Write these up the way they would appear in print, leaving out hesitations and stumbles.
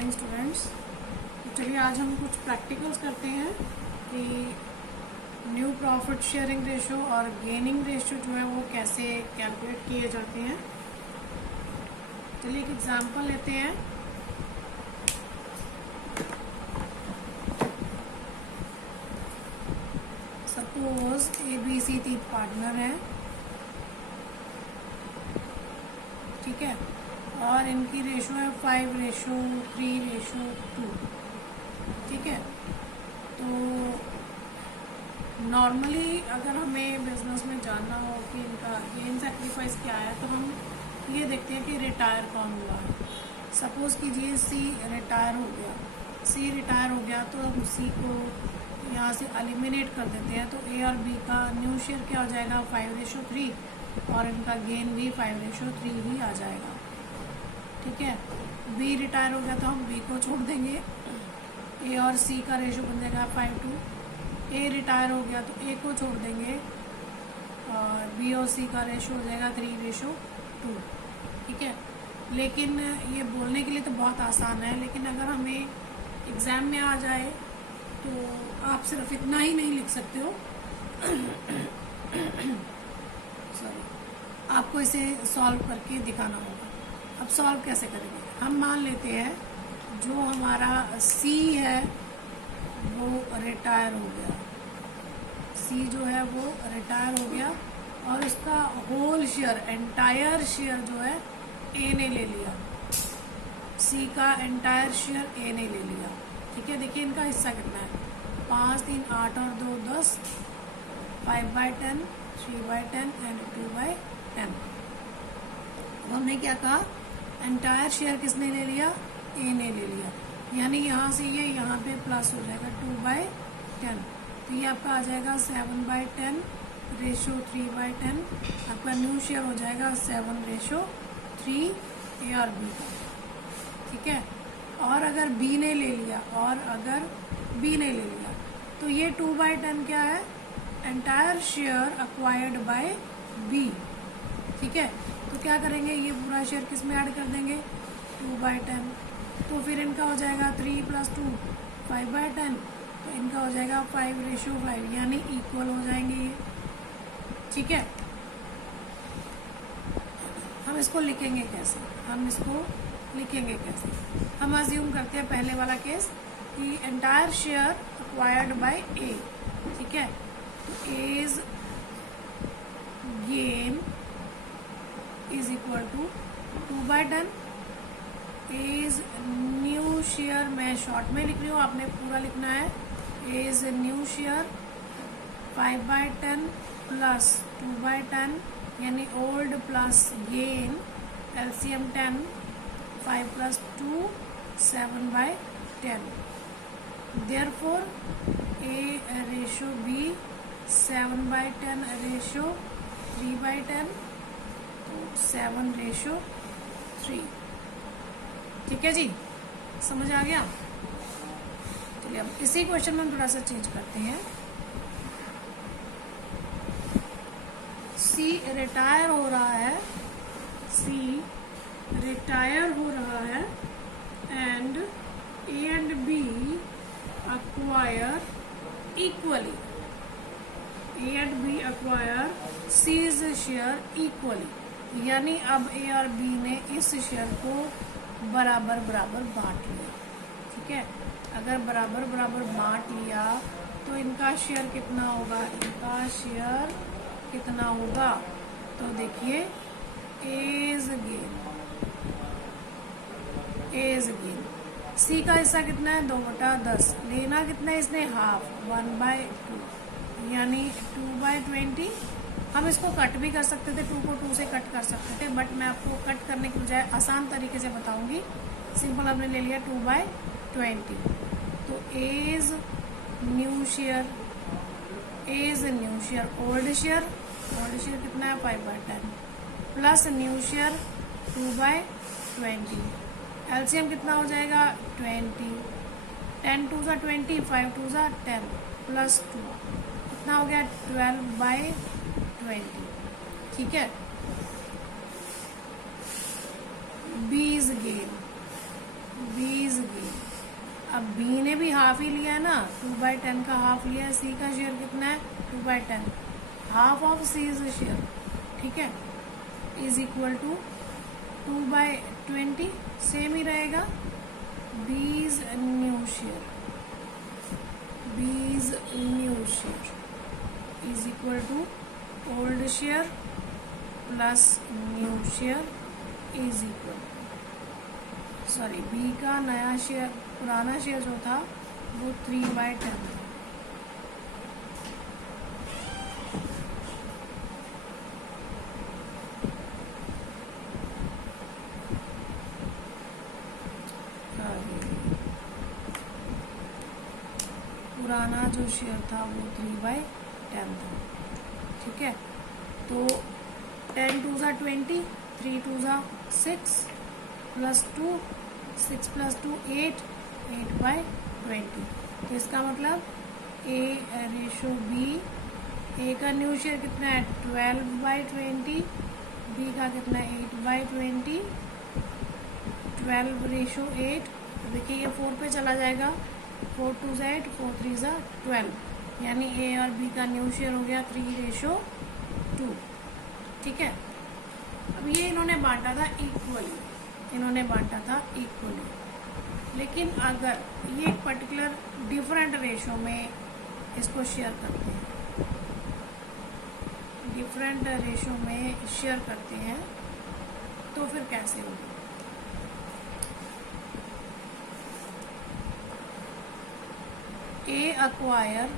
Morning students. चलिए आज हम कुछ प्रैक्टिकल्स करते हैं कि न्यू प्रॉफिट शेयरिंग रेशो और गेनिंग रेशो जो है वो कैसे कैलकुलेट किए जाते हैं। चलिए एक एग्जांपल लेते हैं। सपोज ABC 3 पार्टनर है, ठीक है, और इनकी रेशो है 5:3:2, ठीक है। तो नॉर्मली अगर हमें बिजनेस में जानना हो कि इनका गेन सैक्रिफाइस क्या है तो हम ये देखते हैं कि रिटायर कौन हुआ है। सपोज कीजिए C रिटायर हो गया, तो हम C को यहाँ से एलिमिनेट कर देते हैं। तो A और B का न्यू शेयर क्या हो जाएगा 5:3 और इनका गेन भी 5:3 ही आ जाएगा, ठीक है। B रिटायर हो गया तो हम B को छोड़ देंगे, A और C का रेशो बन जाएगा 5:2। A रिटायर हो गया तो A को छोड़ देंगे और B और C का रेशो हो जाएगा 3:2, ठीक है। लेकिन ये बोलने के लिए तो बहुत आसान है, लेकिन अगर हमें एग्ज़ाम में आ जाए तो आप सिर्फ इतना ही नहीं लिख सकते हो सॉरी, आपको इसे सॉल्व करके दिखाना होगा। अब सॉल्व कैसे करेंगे? हम मान लेते हैं जो हमारा C है वो रिटायर हो गया, C जो है वो रिटायर हो गया और उसका होल शेयर, एंटायर शेयर जो है A ने ले लिया। C का एंटायर शेयर A ने ले लिया, ठीक है। देखिए इनका हिस्सा कितना है, 5, 3, 8 और 2, 10, 5/10, 3/10 एंड 2/10। हमने क्या कहा, एंटायर शेयर किसने ले लिया, A ने ले लिया, यानी यहाँ से ये यहाँ पे प्लस हो जाएगा 2/10। तो ये आपका आ जाएगा 7/10:3/10। आपका न्यू शेयर हो जाएगा 7:3 A और B का, ठीक है। और अगर B ने ले लिया तो ये 2/10 क्या है, entire share acquired bye B, ठीक है। तो क्या करेंगे, ये पूरा शेयर किस में ऐड कर देंगे 2/10। तो फिर इनका हो जाएगा 3 + 2 5/10, तो इनका हो जाएगा 5:5, यानी इक्वल हो जाएंगे ये, ठीक है। हम इसको लिखेंगे कैसे, हम अज्यूम करते हैं पहले वाला केस कि entire share acquired by A, ठीक है। तो A's gain is equal to 2/10। A's new share, मैं शॉर्ट में लिख रही हूँ, आपने पूरा लिखना है। A's न्यू शेयर 5/10 प्लस 2/10, यानी old plus gain, LCM 10, 5 + 2 7/10। Therefore A ratio B 7/10 3/10, तो 7:3, ठीक है जी, समझ आ गया। चलिए अब इसी क्वेश्चन में हम थोड़ा सा चेंज करते हैं। C रिटायर हो रहा है and A and B acquire equally, C's share equally, यानी अब A और B ने इस शेयर को बराबर बांट लिया, ठीक है। अगर बराबर बांट लिया तो इनका शेयर कितना होगा, तो देखिए A's गेन, C का हिस्सा कितना है 2/10, लेना कितना है इसने हाफ, 1/2, यानी 2/20। हम इसको कट भी कर सकते थे, 2 को 2 से कट कर सकते थे, बट मैं आपको कट करने के बजाय आसान तरीके से बताऊंगी। सिंपल हमने ले लिया 2/20। तो A's new share old share कितना है 5/10 प्लस न्यू शेयर 2/20। LCM कितना हो जाएगा 20, 10 2 = 20, 5 2 = 10 प्लस 2 कितना हो गया 12/20, ठीक है। B's gain B is gain. अब बी ने भी हाफ ही लिया है ना, 2/10 का हाफ लिया है। सी का शेयर कितना है? 2/10, half of C is share, ठीक है, इज इक्वल टू 2/20, सेम ही रहेगा। B's new share, B's new share is equal to old share plus new share is equal, sorry B का नया शेयर, पुराना शेयर जो था वो 3/10 था। पुराना जो शेयर था वो 3/10 था, ठीक है। तो 10 2 ज़ा 20, 3 2 ज़ा 6 प्लस 2, 6 प्लस 2 8, 8/20। तो इसका मतलब ए रेशो बी, ए का न्यू शेयर कितना है? 12/20, बी का कितना है? 8/20, 12:8। देखिए ये 4 पे चला जाएगा, 4 2 ज़ा 8, 4 3 ज़ा 12, यानी ए और बी का न्यू शेयर हो गया 3:2, ठीक है। अब ये इन्होंने बांटा था इक्वली, इन्होंने बांटा था इक्वली, लेकिन अगर ये एक पर्टिकुलर डिफरेंट रेशो में इसको शेयर करते हैं, डिफरेंट रेशो में शेयर करते हैं, तो फिर कैसे होगा? ए अक्वायर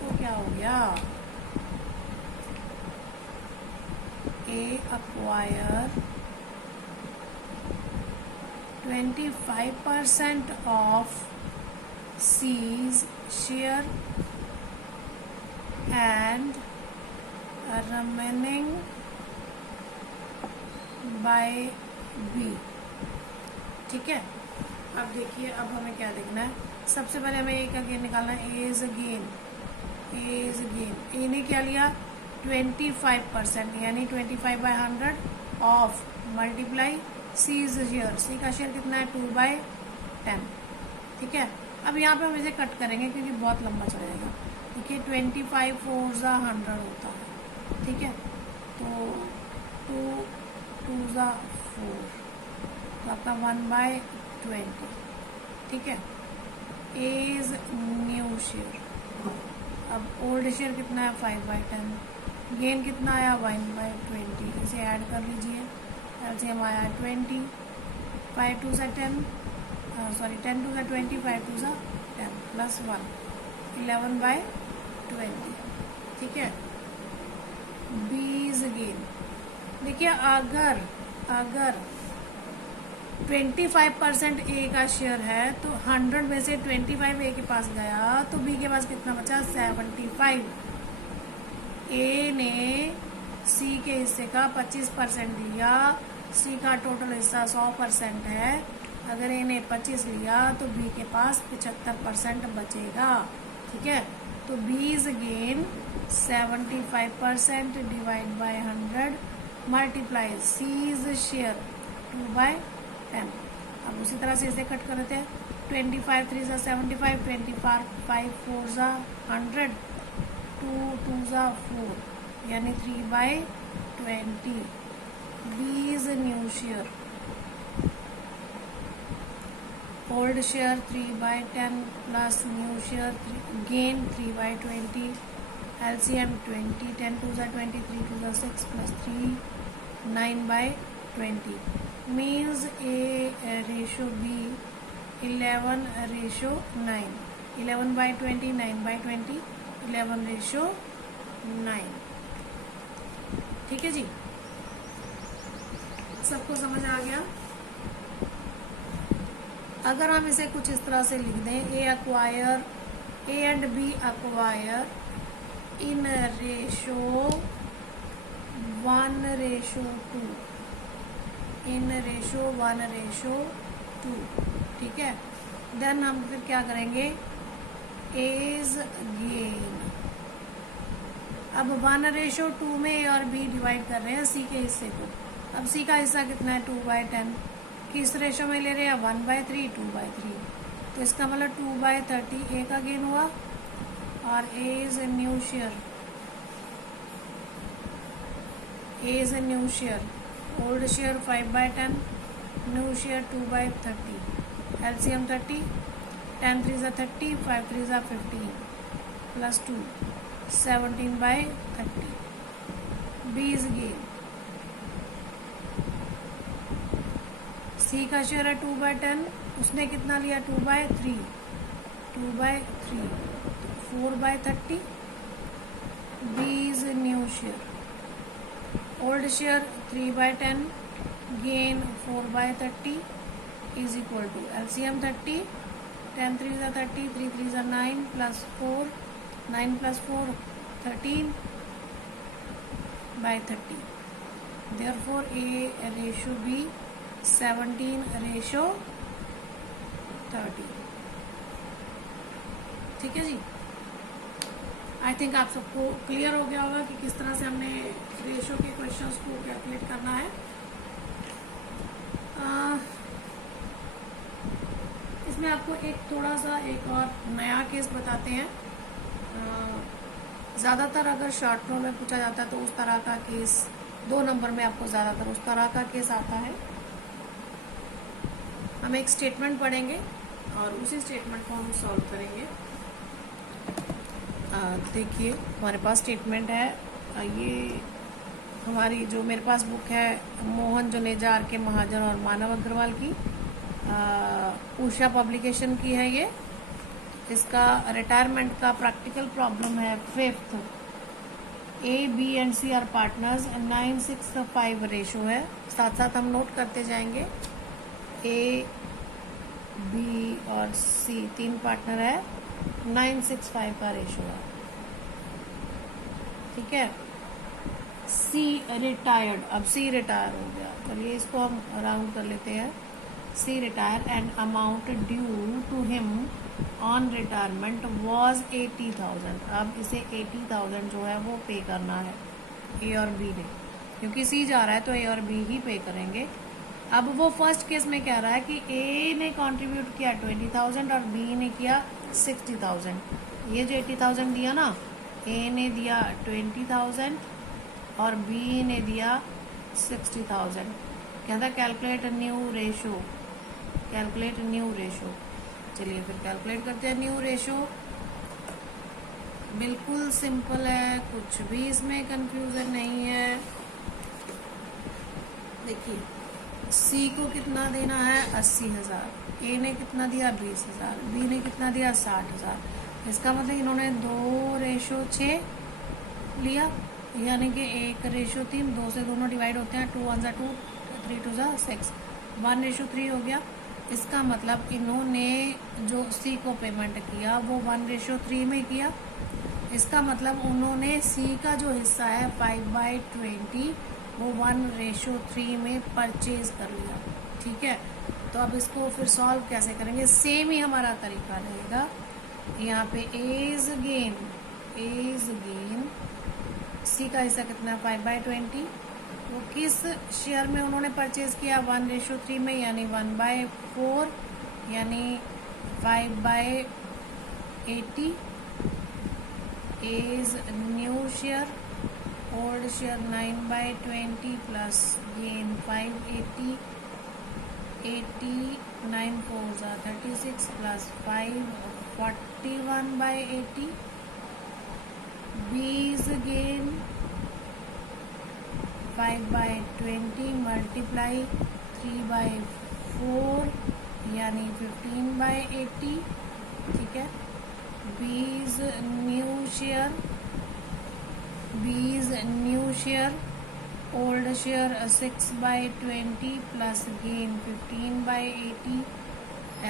को क्या हो गया? ए acquire 25% of C's share and remaining by B, ठीक है। अब देखिए, अब हमें क्या देखना है? सबसे पहले हमें ए का गेन निकालना है। A is gain, A is gain. A ने क्या लिया? 25%, यानी 25/100 of multiply C is share. C का शेयर कितना है? 2/10, ठीक है। अब यहाँ पे हम इसे कट करेंगे क्योंकि बहुत लंबा चलेगा। देखिए 25 4 ज़ा 100 होता है, ठीक है। तो 2 2 ज़ा 4, तो आपका 1/20, ठीक है। A is new share. अब ओल्ड शेयर कितना है? 5/10। गेन कितना आया? 1/20। इसे ऐड कर लीजिए, एलसीएम आया 20, 5 2 ज़ा 10, सॉरी 10 2 ज़ा 20, 5 2 ज़ा 10 प्लस 1, 11/20, ठीक है। बीज गेन, देखिए अगर 25% ए का शेयर है तो 100 में से 25 ए के पास गया, तो बी के पास कितना बचा? 75। ए ने सी के हिस्से का 25% लिया, सी का टोटल हिस्सा 100% है। अगर ए ने 25 लिया तो बी के पास 75% बचेगा, ठीक है। तो B is gain 75% divide by 100 multiply C is share 2/10। अब उसी तरह से इसे कट कर देते हैं। 25 3 ज़ा 75, 25 4 ज़ा 100, 2 2 ज़ा 4, यानी 3/20। B is new share, old share 3/10 plus new share gain 3/20, LCM 20, 10 2 ज़ा 20, 3 2 ज़ा 6 plus 3, 9/20। Means A ratio B 11:9, 11/20, 9/20, 11:9, ठीक है जी। सबको समझ आ गया? अगर हम इसे कुछ इस तरह से लिख दें, A acquire, A and B acquire in ratio 1:2, in ratio 1:2, ठीक है। देन हम फिर क्या करेंगे, एज गेन। अब 1:2 में ए और बी डिवाइड कर रहे हैं सी के हिस्से को। अब सी का हिस्सा कितना है, 2/10। किस रेशो में ले रहे हैं, 1/3, 2/3। तो इसका मतलब 2/30 ए का गेन हुआ, और A is a new share, A is a new share. Old share 5/10, new share 2/30। LCM 30, 10 3 ज़ा 30, 5 3 ज़ा 15 plus 2, 17/30। B is gain. C का शेयर है 2/10, उसने कितना लिया, 2/3, 2/3, 4/30। B is new share. Old share 3/10, gain 4/30 is equal to LCM 30, 10 3 ज़ा 30, 3 3 ज़ा 9 plus 4, 9 plus 4 13/30। Therefore A ratio B 17:30। ठीक है जी। आई थिंक आप सबको क्लियर हो गया होगा कि किस तरह से हमने रेशो के क्वेश्चंस को कैलकुलेट करना है। इसमें आपको थोड़ा सा एक और नया केस बताते हैं। ज़्यादातर अगर शॉर्ट नो में पूछा जाता है तो उस तरह का केस 2 नंबर में आपको ज़्यादातर उस तरह का केस आता है। हम एक स्टेटमेंट पढ़ेंगे और उसी स्टेटमेंट को हम सॉल्व करेंगे। देखिए हमारे पास स्टेटमेंट है, ये हमारी जो मेरे पास बुक है मोहन जुनेजा, आर के महाजन और मानव अग्रवाल की, उषा पब्लिकेशन की है ये। इसका रिटायरमेंट का प्रैक्टिकल प्रॉब्लम है 5th। A B and C are partners, 9:6:5 ratio है। साथ साथ हम नोट करते जाएंगे। ए बी और सी 3 पार्टनर है, 9:6:5 का रेशो है, ठीक है। सी रिटायर्ड, अब सी रिटायर हो गया, चलिए इसको हम राउंड कर लेते हैं। C retire and amount due to him on retirement was 80,000। अब इसे 80,000 जो है वो पे करना है ए और बी ने, क्योंकि सी जा रहा है तो ए और बी ही पे करेंगे। अब वो फर्स्ट केस में कह रहा है कि ए ने कंट्रीब्यूट किया 20,000 और बी ने किया 60,000। ये जो 80,000 दिया ना, ए ने दिया 20,000 और बी ने दिया 60,000। कहता calculate new ratio, calculate new ratio. चलिए फिर कैलकुलेट करते हैं न्यू रेशो। बिल्कुल सिंपल है, कुछ भी इसमें कंफ्यूजन नहीं है। देखिए सी को कितना देना है, 80,000। ए ने कितना दिया, 20,000। बी ने कितना दिया, 60,000। इसका मतलब इन्होंने 2:6 लिया, यानी कि 1:3। 2 से दोनों डिवाइड होते हैं, 2 1 2, 3 2 6, 1:3 हो गया। इसका मतलब इन्होंने जो सी को पेमेंट किया वो 1:3 में किया। इसका मतलब उन्होंने सी का जो हिस्सा है 5/20 वो 1:3 में परचेज कर लिया, ठीक है। तो अब इसको फिर सॉल्व कैसे करेंगे, सेम ही हमारा तरीका रहेगा। यहाँ पे as gain, as gain C का हिस्सा कितना है, 5/20। वो किस शेयर में उन्होंने परचेज किया, 1:3 में, यानी 1/4, यानी 5/80 is new share, old share 9/20 plus gain 5/80, 89 4s are 36 plus 5 41/80. B is gain 5/20 multiply 3/4 यानी 15/80, ठीक है। B is new share, B is new share, old share 6/20 plus gain 15/80,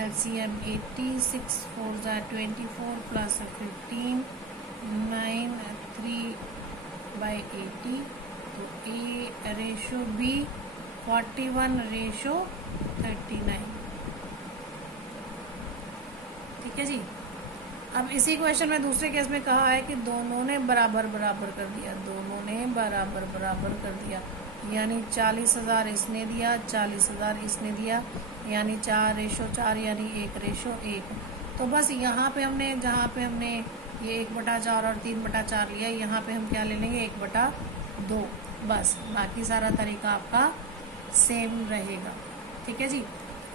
LCM 80, 6 4s are 24 plus 15, 9 3/80। तो A ratio B 41:39। ठीक है जी। अब इसी question में दूसरे केस में कहा है कि दोनों ने बराबर बराबर कर दिया, दोनों ने बराबर बराबर कर दिया, यानी 40,000 इसने दिया, 40,000 इसने दिया, यानी 4:4 यानी 1:1। तो बस यहाँ पे हमने, जहाँ पे हमने ये 1/4 और 3/4 लिया, यहाँ पे हम क्या ले लेंगे 1/2। बस बाकी सारा तरीका आपका सेम रहेगा। ठीक है जी।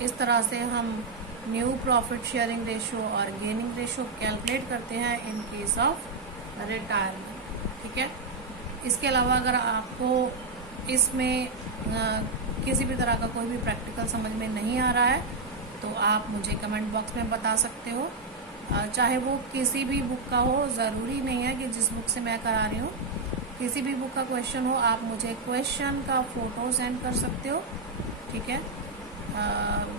इस तरह से हम न्यू प्रॉफिट शेयरिंग रेशो और गेनिंग रेशो कैलकुलेट करते हैं इन केस ऑफ रिटायरमेंट। ठीक है। इसके अलावा अगर आपको इसमें किसी भी तरह का कोई भी प्रैक्टिकल समझ में नहीं आ रहा है तो आप मुझे कमेंट बॉक्स में बता सकते हो। चाहे वो किसी भी बुक का हो, ज़रूरी नहीं है कि जिस बुक से मैं करा रही हूँ, किसी भी बुक का क्वेश्चन हो, आप मुझे क्वेश्चन का फ़ोटो सेंड कर सकते हो। ठीक है।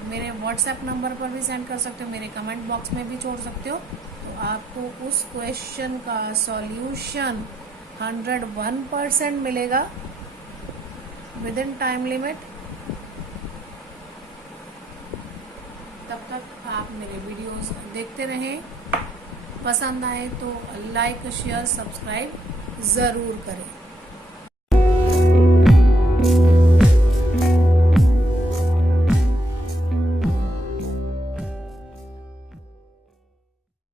मेरे व्हाट्सएप नंबर पर भी सेंड कर सकते हो, मेरे कमेंट बॉक्स में भी छोड़ सकते हो। तो आपको उस क्वेश्चन का सॉल्यूशन 101% मिलेगा विद इन टाइम लिमिट। तब तक आप मेरे वीडियोस देखते रहें। पसंद आए तो लाइक शेयर सब्सक्राइब ज़रूर करें।